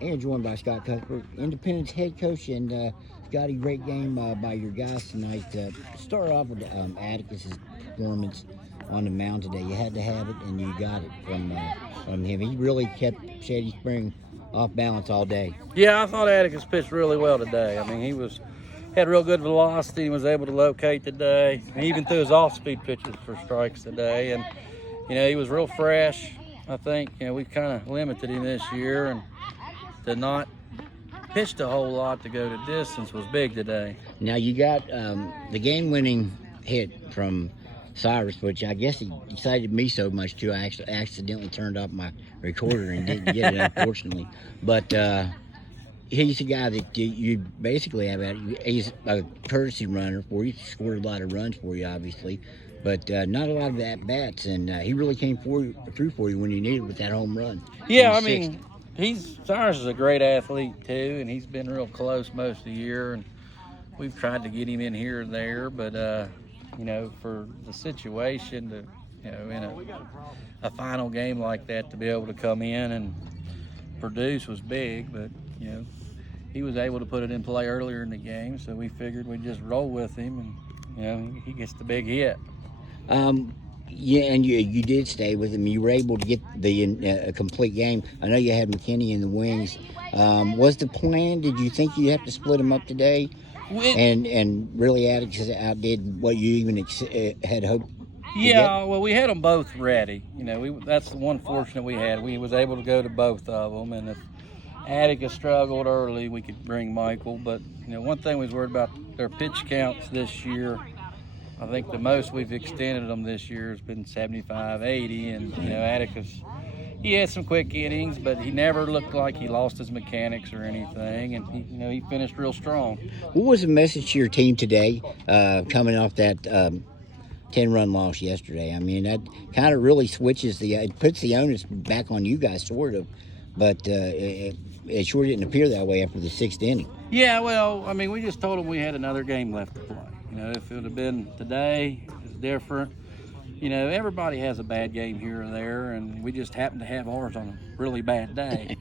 And joined by Scott Cuthbert, Independence head coach, and Scotty, great game by your guys tonight. Start off with Atticus's performance on the mound today. You had to have it, and you got it from him. He really kept Shady Spring off balance all day. Yeah, I thought Atticus pitched really well today. I mean, he had real good velocity and was able to locate today. He even threw his off-speed pitches for strikes today, and he was real fresh. I think we kind of limited him this year, and to not pitch a whole lot to go to distance was big today. Now you got the game-winning hit from Cyrus, which I guess he excited me so much too. I actually accidentally turned off my recorder and didn't get it, unfortunately. But he's a guy that you basically have at. He's a courtesy runner for you. He scored a lot of runs for you, obviously, but not a lot of at bats, and he really came through for you when you needed with that home run. Yeah, I mean, Cyrus is a great athlete too, and he's been real close most of the year, and we've tried to get him in here and there, but for the situation to in a final game like that, to be able to come in and produce was big. But he was able to put it in play earlier in the game, so we figured we'd just roll with him, and he gets the big hit. Yeah, and you did stay with him. You were able to get the complete game. I know you had McKinney in the wings. Was the plan? Did you think you have to split them up today? And really Atticus outdid what you even had hoped. Yeah, well, we had them both ready. That's the one fortunate we had. We was able to go to both of them, and if Atticus struggled early, we could bring Michael. But one thing we was worried about, their pitch counts this year. I think the most we've extended them this year has been 75, 80, and Atticus, he had some quick innings, but he never looked like he lost his mechanics or anything, and he finished real strong. What was the message to your team today, coming off that 10-run loss yesterday? I mean, that kind of really switches it puts the onus back on you guys, sort of, but it sure didn't appear that way after the 6th inning. Yeah, well, I mean, we just told them we had another game left to play. If it would have been today, it's different. Everybody has a bad game here or there, and we just happened to have ours on a really bad day.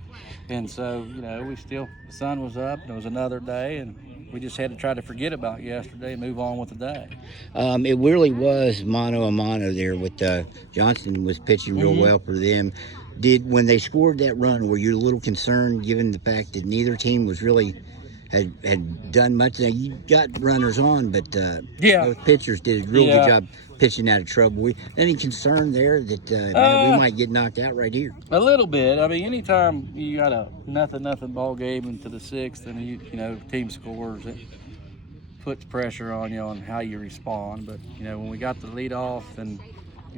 And so, the sun was up, and it was another day, and we just had to try to forget about yesterday and move on with the day. It really was mano a mano there with Johnson was pitching real well for them. When they scored that run, were you a little concerned given the fact that neither team was really had done much? Now, you got runners on, but both pitchers did a real good job pitching out of trouble. Any concern there that we might get knocked out right here? A little bit. I mean, anytime you got a nothing ball game into the 6th, and team scores, it puts pressure on you on how you respond. But when we got the lead off and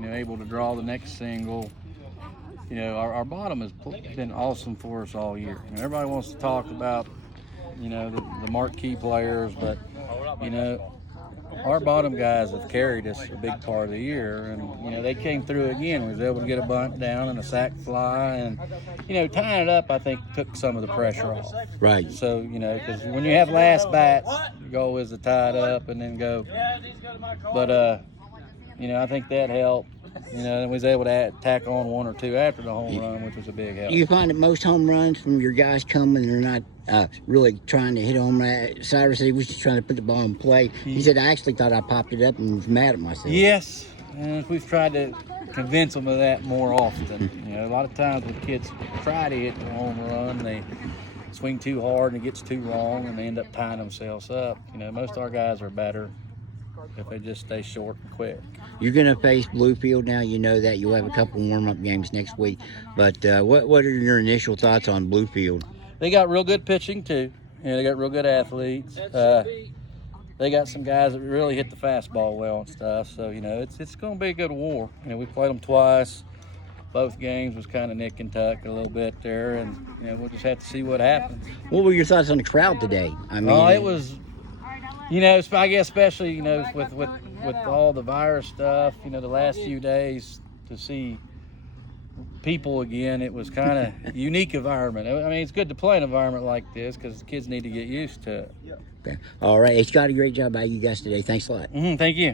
able to draw the next single, our bottom has been awesome for us all year. Everybody wants to talk about the marquee players, but our bottom guys have carried us a big part of the year, and they came through again. We was able to get a bunt down and a sac fly, and tying it up, I think, took some of the pressure off. Right. So because when you have last bats, your goal is to tie it up and then go. But I think that helped. And we was able to tack on one or two after the home run, which was a big help. Do you find that most home runs from your guys come when they're not really trying to hit home run? Cyrus said he was just trying to put the ball in play. He said, I actually thought I popped it up and was mad at myself. Yes, and we've tried to convince them of that more often. A lot of times when kids try to hit the home run, they swing too hard and it gets too long, and they end up tying themselves up. Most of our guys are better if they just stay short and quick. You're going to face Bluefield now. You know that. You'll have a couple warm-up games next week. But what are your initial thoughts on Bluefield? They got real good pitching, too. They got real good athletes. They got some guys that really hit the fastball well and stuff. So, it's going to be a good war. We played them twice. Both games was kind of nick and tuck a little bit there. And, we'll just have to see what happens. What were your thoughts on the crowd today? I mean, it was... I guess especially, with all the virus stuff, the last few days to see people again, it was kind of a unique environment. I mean, it's good to play in an environment like this because the kids need to get used to it. Okay. All right. It's got a great job by you guys today. Thanks a lot. Thank you.